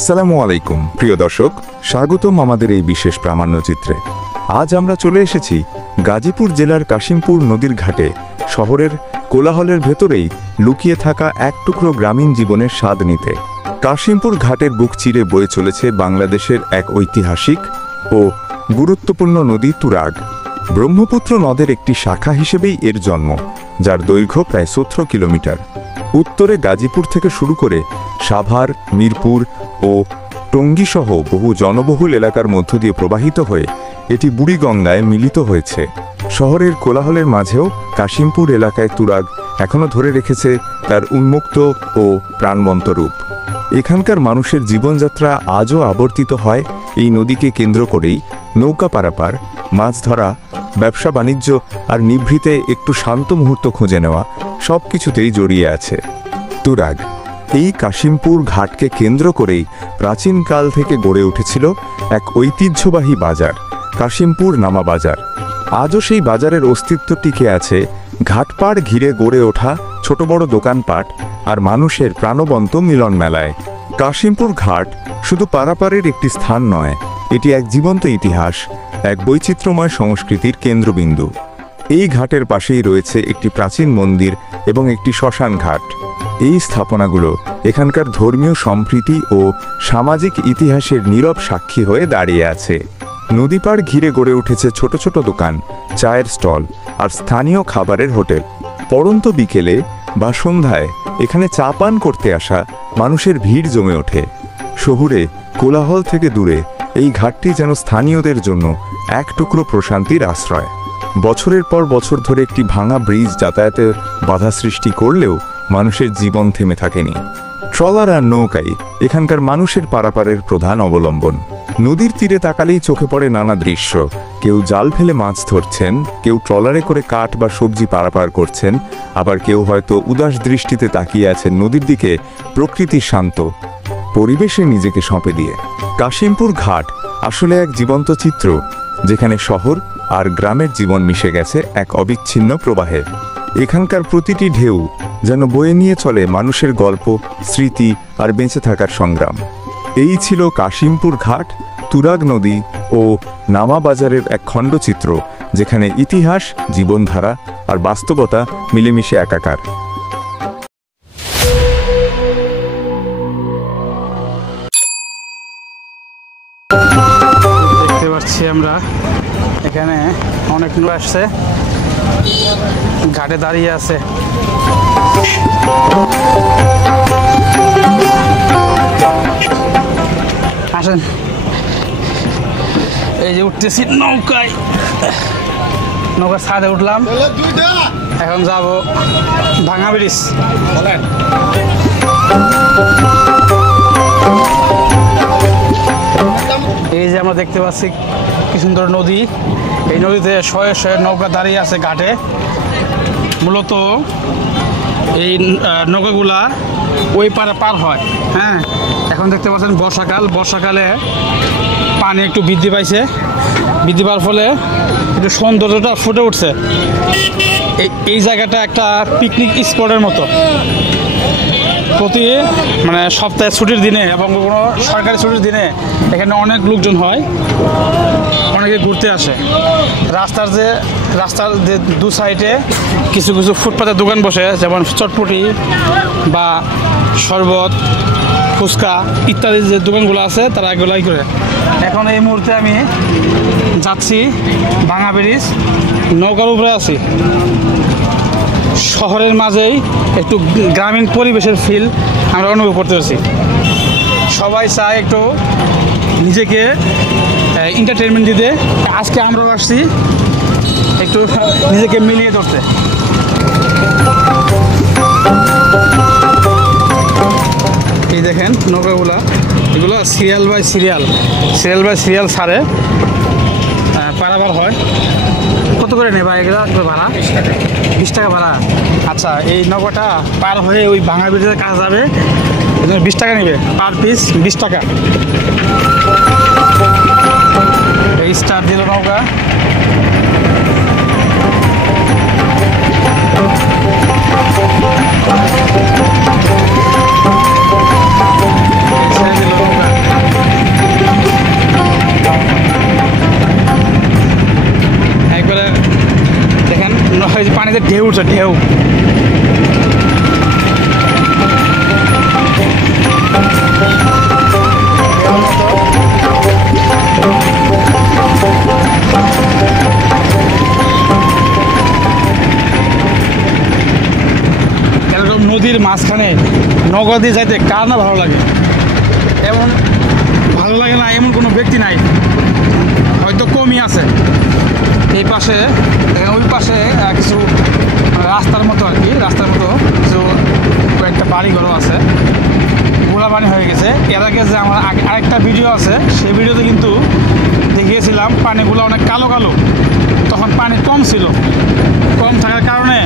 আসসালামু আলাইকুম প্রিয় দর্শক, স্বাগতম আমাদের এই বিশেষ প্রামাণ্যচিত্রে। আজ আমরা চলে এসেছি গাজীপুর জেলার কাশিমপুর নদীর ঘাটে। শহরের কোলাহলের ভেতরেই লুকিয়ে থাকা এক টুকরো গ্রামীণ জীবনের স্বাদ নিতে। কাশিমপুর ঘাটের বুক চিরে বয়ে চলেছে বাংলাদেশের এক ঐতিহাসিক ও গুরুত্বপূর্ণ নদী তুরাগ। ব্রহ্মপুত্র নদের একটি শাখা হিসেবেই এর জন্ম, যার দৈর্ঘ্য প্রায় 17 কিলোমিটার। উত্তরে গাজীপুর থেকে শুরু করে সাভার, মিরপুর ও টঙ্গীসহ বহু জনবহুল এলাকার মধ্য দিয়ে প্রবাহিত হয়ে এটি বুড়িগঙ্গায় মিলিত হয়েছে। শহরের কোলাহলের মাঝেও কাশিমপুর এলাকায় তুরাগ এখনও ধরে রেখেছে তার উন্মুক্ত ও প্রাণবন্ত রূপ। এখানকার মানুষের জীবনযাত্রা আজও আবর্তিত হয় এই নদীকে কেন্দ্র করেই। নৌকা পারাপার, মাছ ধরা, ব্যবসা বাণিজ্য আর নিভৃতে একটু শান্ত মুহূর্ত খুঁজে নেওয়া সব কিছুতেই জড়িয়ে আছে তুরাগ। এই কাশিমপুর ঘাটকে কেন্দ্র করেই প্রাচীনকাল থেকে গড়ে উঠেছিল এক ঐতিহ্যবাহী বাজার, কাশিমপুর নামা বাজার। আজও সেই বাজারের অস্তিত্ব টিকে আছে ঘাটপাড় ঘিরে গড়ে ওঠা ছোট বড় দোকানপাট আর মানুষের প্রাণবন্ত মিলন মেলায়। কাশিমপুর ঘাট শুধু পারাপারের একটি স্থান নয়, এটি এক জীবন্ত ইতিহাস, এক বৈচিত্র্যময় সংস্কৃতির কেন্দ্রবিন্দু। এই ঘাটের পাশেই রয়েছে একটি প্রাচীন মন্দির এবং একটি শ্মশান ঘাট। এই স্থাপনাগুলো এখানকার ধর্মীয় সম্প্রীতি ও সামাজিক ইতিহাসের নীরব সাক্ষী হয়ে দাঁড়িয়ে আছে। নদীপাড় ঘিরে গড়ে উঠেছে ছোট ছোট দোকান, চায়ের স্টল আর স্থানীয় খাবারের হোটেল। পড়ন্ত বিকেলে বা সন্ধ্যায় এখানে চা পান করতে আসা মানুষের ভিড় জমে ওঠে। শহুরে কোলাহল থেকে দূরে এই ঘাটটি যেন স্থানীয়দের জন্য এক টুকরো প্রশান্তির আশ্রয়। বছরের পর বছর ধরে একটি ভাঙা ব্রিজ যাতায়াতে বাধা সৃষ্টি করলেও মানুষের জীবন থেমে থাকেনি। ট্রলার আর নৌকাই এখানকার মানুষের পারাপারের প্রধান অবলম্বন। নদীর তীরে তাকালেই চোখে পড়ে নানা দৃশ্য। কেউ জাল ফেলে মাছ ধরছেন, কেউ ট্রলারে করে কাঠ বা সবজি পারাপার করছেন, আবার কেউ হয়তো উদাস দৃষ্টিতে তাকিয়ে আছেন নদীর দিকে, প্রকৃতির শান্ত পরিবেশে নিজেকে সঁপে দিয়ে। কাশিমপুর ঘাট আসলে এক জীবন্ত চিত্র, যেখানে শহর আর গ্রামের জীবন মিশে গেছে এক অবিচ্ছিন্ন প্রবাহে। এখানকার প্রতিটি ঢেউ যেন বয়ে নিয়ে চলে মানুষের গল্প, স্মৃতি আর বেঁচে থাকার সংগ্রাম। এই ছিল কাশিমপুর ঘাট, তুরাগ নদী ও নামা বাজারের এক খণ্ডচিত্র, যেখানে ইতিহাস, জীবনধারা আর বাস্তবতা মিলেমিশে একাকার। দেখতে পাচ্ছি আমরা এখানে অনেক লোক আসছে, ঘাটে দাঁড়িয়ে আছে। আসেন, এই যে উঠতেছি নৌকায়, নৌকার ছাদে উঠলাম। এখন যাব ভাঙা ব্রিজ। এই যে আমরা দেখতে পাচ্ছি কি সুন্দর নদী। এই নদীতে শয়ে শয়ে নৌকা দাঁড়িয়ে আছে ঘাটে। মূলত এই নৌকাগুলা ওই পারে পার হয়। হ্যাঁ, এখন দেখতে পাচ্ছেন বর্ষাকাল, বর্ষাকালে পানি একটু বৃদ্ধি পাইছে। বৃদ্ধি পাওয়ার ফলে একটু সৌন্দর্যটা ফুটে উঠছে। এই জায়গাটা একটা পিকনিক স্পটের মতো। প্রতি সপ্তাহে ছুটির দিনে এবং কোনো সরকারি ছুটির দিনে এখানে অনেক লোকজন হয়, অনেকে ঘুরতে আসে। রাস্তার যে দু সাইডে কিছু কিছু ফুটপাতের দোকান বসে, যেমন চটপটি বা শরবত, ফুচকা ইত্যাদি যে দোকানগুলো আছে তারা এগুলাই করে। এখন এই মুহূর্তে আমি যাচ্ছি ভাঙা ব্রিজ, নৌকার উপরে আছি। শহরের মাঝেই একটু গ্রামীণ পরিবেশের ফিল আমরা অনুভব করতে পারছি। সবাই চায় একটু নিজেকে এন্টারটেনমেন্ট দিতে। আজকে আমরাও আসছি একটু নিজেকে মিলিয়ে ধরতে। এই দেখেন নৌকাগুলা, এগুলো সিরিয়াল বাই সিরিয়াল ছাড়ে পারাপার হয়। কত করে নেবা এগুলো ভাড়া? 20 টাকা ভাড়া। আচ্ছা, এই নৌকাটা পার হয়ে ওই ভাঙা ব্রিজের কাছে যাবে, 20 টাকা নেবে পার পিস, 20 টাকা। এই স্টার্ট দিল নৌকা। ছেড়ে দিল নৌকা। ঢেউ উঠছে, ঢেউ। এরকম নদীর মাঝখানে নৌকা দিয়ে যাইতে কার না ভালো লাগে? এমন ভালো লাগে না এমন কোনো ব্যক্তি নাই, হয়তো কমই আছে। এই পাশে দেখেন, ওই পাশে কিছু রাস্তার মতো আর কি, রাস্তার মতো কিছু কয়েকটা বাড়িঘরও আছে, গোলা পানি হয়ে গেছে। এর আগে যে আমার আরেকটা ভিডিও আছে, সেই ভিডিওতে কিন্তু দেখিয়েছিলাম পানিগুলো অনেক কালো কালো। তখন পানি কম ছিল, কম থাকার কারণে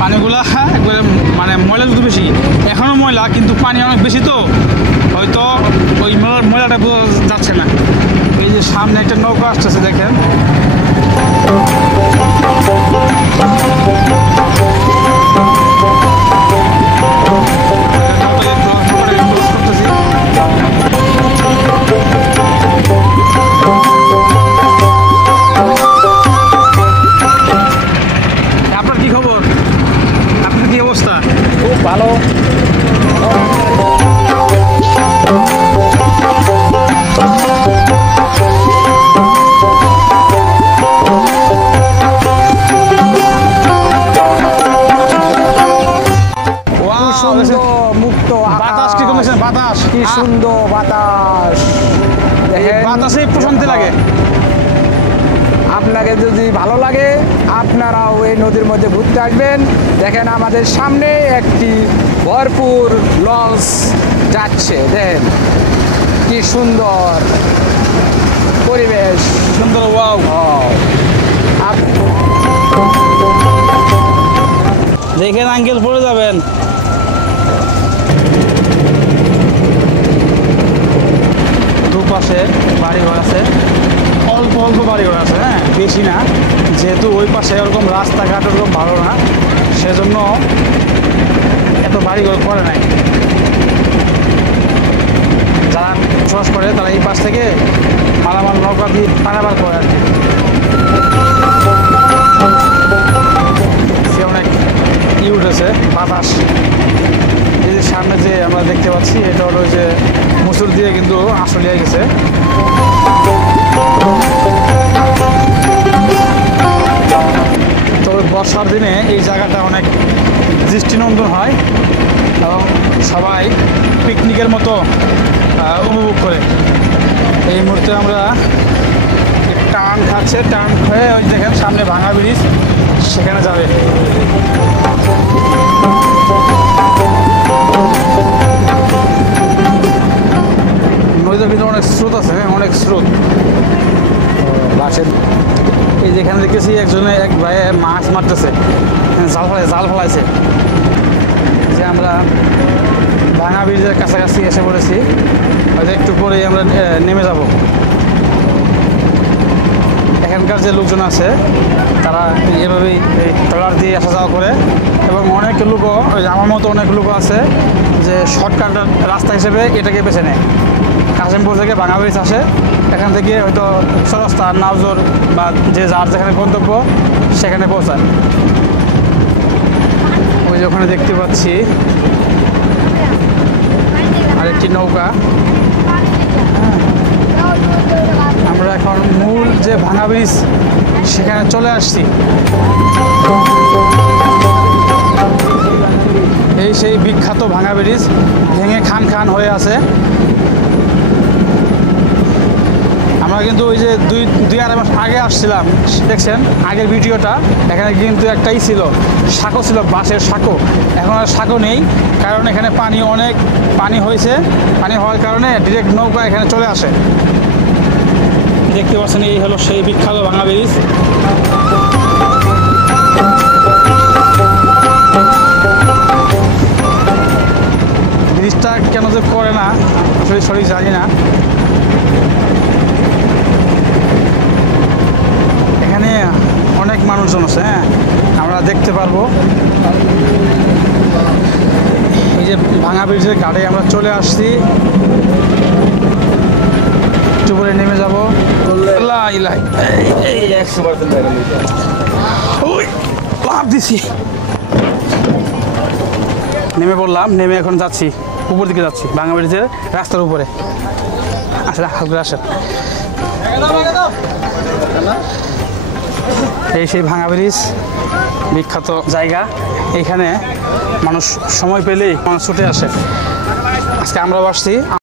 পানিগুলা একবারে মানে ময়লা তো বেশি, এখনও ময়লা, কিন্তু পানি অনেক বেশি, তো হয়তো ওই ময়লাটা বোঝা যাচ্ছে না। এই যে সামনে একটা নৌকা আসতেছে দেখেন, আপনার কি খবর? আপনার কি অবস্থা? খুব ভালো। মুক্ত বাতাস কি কমেছেন? বাতাস কি সুন্দর বাতাস, বাতাসে প্রশান্তি লাগে। আপনাকে যদি ভালো লাগে আপনারাও এই নদীর মধ্যে ঘুরতে আসবেন। দেখেন আমাদের সামনে একটি ভরপুর লঞ্চ যাচ্ছে, দেখেন কি সুন্দর পরিবেশ, সুন্দর। ওয়াও, দেখেন আঙ্কেল পড়ে যাবেন। দুপাশে বাড়িঘর আছে, অল্প অল্প বাড়িঘর আছে, হ্যাঁ বেশি না, যেহেতু ওই পাশে ওরকম রাস্তাঘাট ওরকম ভালো না, সেজন্য এত বাড়িঘর করে নাই। যারা বসবাস করে তারা এই পাশ থেকে মালামাল নৌকা দিয়ে পারাবার করে আর কি। সে অনেক ই উঠেছে বাতাস। এই যে সামনে যে আমরা দেখতে পাচ্ছি, এটা হলো যে মুসুর দিয়ে কিন্তু আশুলিয়া গেছে। তবে বর্ষার দিনে এই জায়গাটা অনেক দৃষ্টিনন্দন হয় এবং সবাই পিকনিকের মতো উপভোগ করে। এই মুহূর্তে আমরা টার্ন খাচ্ছে, টার্ন হয়ে ওই দেখেন সামনে ভাঙা ব্রিজ, সেখানে যাবে। নদীর ভিতরে অনেক স্রোত আছে, অনেক স্রোত। বাসের এই যেখানে দেখেছি একজনে এক ভাই মাছ মারতেছে, জাল ফেলাইছে। যে আমরা ভাঙা ব্রিজের কাছাকাছি এসে পড়েছি, হয়তো একটু পরেই আমরা নেমে যাব। এখানকার যে লোকজন আছে তারা এভাবেই এই ট্রলার দিয়ে আসা যাওয়া করে, এবং অনেক লোকও আমার মতো অনেক লোক আছে যে শর্টকাট রাস্তা হিসেবে এটাকে বেছে নেয়। কাশিমপুর থেকে ভাঙা ব্রিজ আসে, এখান থেকে হয়তো চৌরাস্তা, নাওজোর বা যে যার যেখানে গন্তব্য সেখানে পৌঁছায়। ওই যে ওখানে দেখতে পাচ্ছি আরেকটি নৌকা। আমরা এখন মূল যে ভাঙা ব্রিজ সেখানে চলে আসছি। এই সেই বিখ্যাত ভাঙা ব্রিজ, ভেঙে খান খান হয়ে আছে। আমরা কিন্তু ওই যে দুই আড়াই মাস আগে আসছিলাম, দেখছেন আগের ভিডিওটা, এখানে কিন্তু একটাই ছিল, সাঁকো ছিল, বাঁশের সাঁকো। এখন আর সাঁকো নেই, কারণ এখানে অনেক পানি হয়েছে। পানি হওয়ার কারণে ডিরেক্ট নৌকা এখানে চলে আসে। দেখতে পাচ্ছেন এই হলো সেই বিখ্যাত ভাঙা ব্রিজ। ব্রিজটা কেন যে করে না আসলে সঠিক জানি না। এখানে অনেক মানুষজন আছে, হ্যাঁ আমরা দেখতে পারবো। এই যে ভাঙা ব্রিজের ঘাটে আমরা চলে আসছি, একটু করে নেমে যাবো। 100% লাফ দিছি, নেমে পড়লাম, নেমে এখন যাচ্ছি উপর দিকে যাচ্ছি ভাঙা ব্রিজের রাস্তার উপরে। আসলে হালকা আসেন, এই সেই ভাঙা ব্রিজ বিখ্যাত জায়গা। এখানে মানুষ সময় পেলেই মানুষ ছুটে আসে। আজকে আমরাও আসছি।